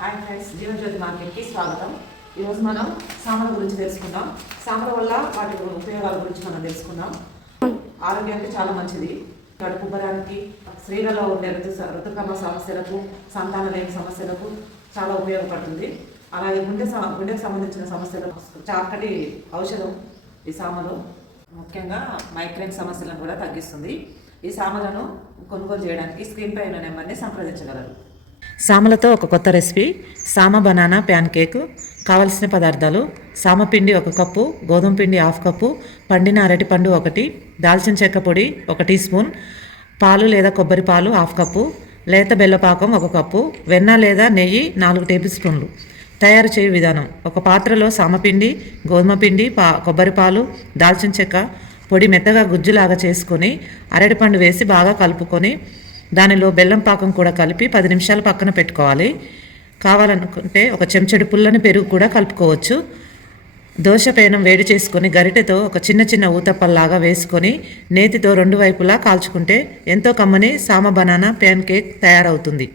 Hi friends, జీవనజ్యోతి మార్కెట్కి స్వాగతం. ఈరోజు మనం సామల గురించి తెలుసుకుందాం. సామల వల్ల వాటి ఉపయోగాల గురించి మనం తెలుసుకుందాం. ఆరోగ్యానికి చాలా మంచిది. కడుపు ఉబ్బరానికి, స్త్రీలలో ఉండే ఋతుక్రమ సమస్యలకు, సంతానం లేని సమస్యలకు చాలా ఉపయోగపడుతుంది. అలాగే గుండెకు సంబంధించిన సమస్యలకు చక్కటి ఔషధం ఈ సామలు. ముఖ్యంగా మైగ్రేన్ సమస్యలను కూడా తగ్గిస్తుంది. ఈ సామలను కొనుగోలు చేయడానికి స్క్రీన్ పై ఉన్న నెంబర్ని సంప్రదించగలరు. సామలతో ఒక కొత్త రెసిపీ, సామ బనానా ప్యాన్ కేక్. కావలసిన పదార్థాలు: సామ పిండి 1 కప్పు, గోధుమ పిండి 1/2 కప్పు, పండిన అరటిపండు 1, దాల్చిన చెక్క పొడి 1 టీ స్పూన్, పాలు లేదా కొబ్బరి పాలు 1/2 కప్పు, లేత బెల్లపాకం 1 కప్పు, వెన్న లేదా నెయ్యి 4 టేబుల్ స్పూన్లు. తయారు చేయు విధానం: ఒక పాత్రలో సామపిండి, గోధుమ పిండి, కొబ్బరి పాలు, దాల్చిన చెక్క పొడి మెత్తగా గుజ్జులాగా చేసుకొని అరటిపండు వేసి బాగా కలుపుకొని దానిలో బెల్లం పాకం కూడా కలిపి 10 నిమిషాలు పక్కన పెట్టుకోవాలి. కావాలనుకుంటే ఒక చెంచెడు పుల్లని పెరుగు కూడా కలుపుకోవచ్చు. దోశ పేనం వేడి చేసుకొని గరిటెతో ఒక చిన్న ఊతప్పల్లాగా వేసుకొని నేతితో 2 వైపులా కాల్చుకుంటే ఎంతో కమ్మని సామ బనానా ప్యాన్ కేక్ తయారవుతుంది.